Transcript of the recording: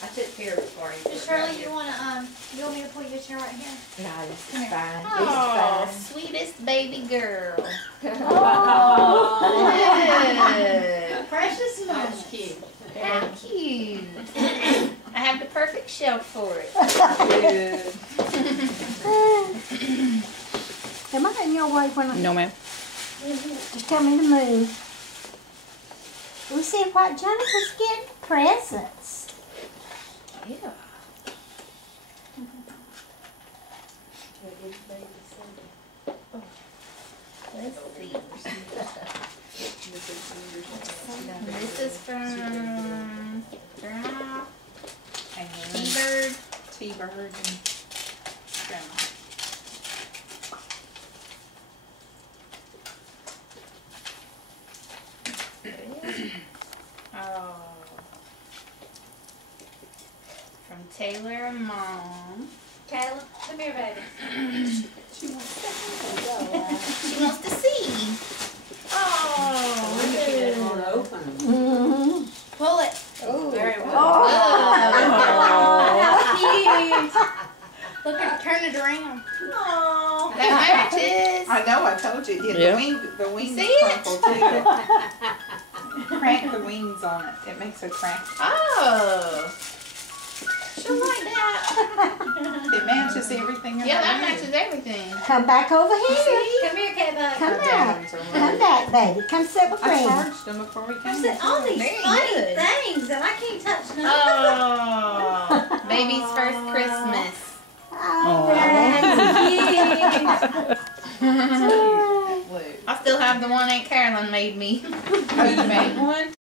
I took care of it for you. Shirley, you want me to pull your chair right here? No, this is fine. Oh, This is sweetest baby girl. fine. Good. Precious That's moments. cute. How cute. I have the perfect shelf for it. Good. Am I in your way when I... No, ma'am. Just tell me to move. We see what Jennifer's getting presents. Yeah. Let's see. This is from Grandma And T-Bird. T-Bird and Grandma. Oh. From Taylor and Mom. Kayla, come here, baby. She wants to see. Oh, Get one open. Mm-hmm. Pull it. Oh. Very well. Oh. How cute. Look at, turn it around. Oh. That matches. I know, I told you. Yeah, Yeah. the wings See is it? purple too. Crank the wings on it. It makes a crank. Oh. She'll like that. It matches everything. Yeah, that around. matches everything. Come back over here. Come here, Kayla. Come Our back. dad ones are Come really- back, baby. Come sit with I Granny. charged them before we came. Said all these Very funny good. things, and I can't touch none. Oh. Baby's first Christmas. Oh, Blue. I still have the one Aunt Carolyn made me. Oh, you made one?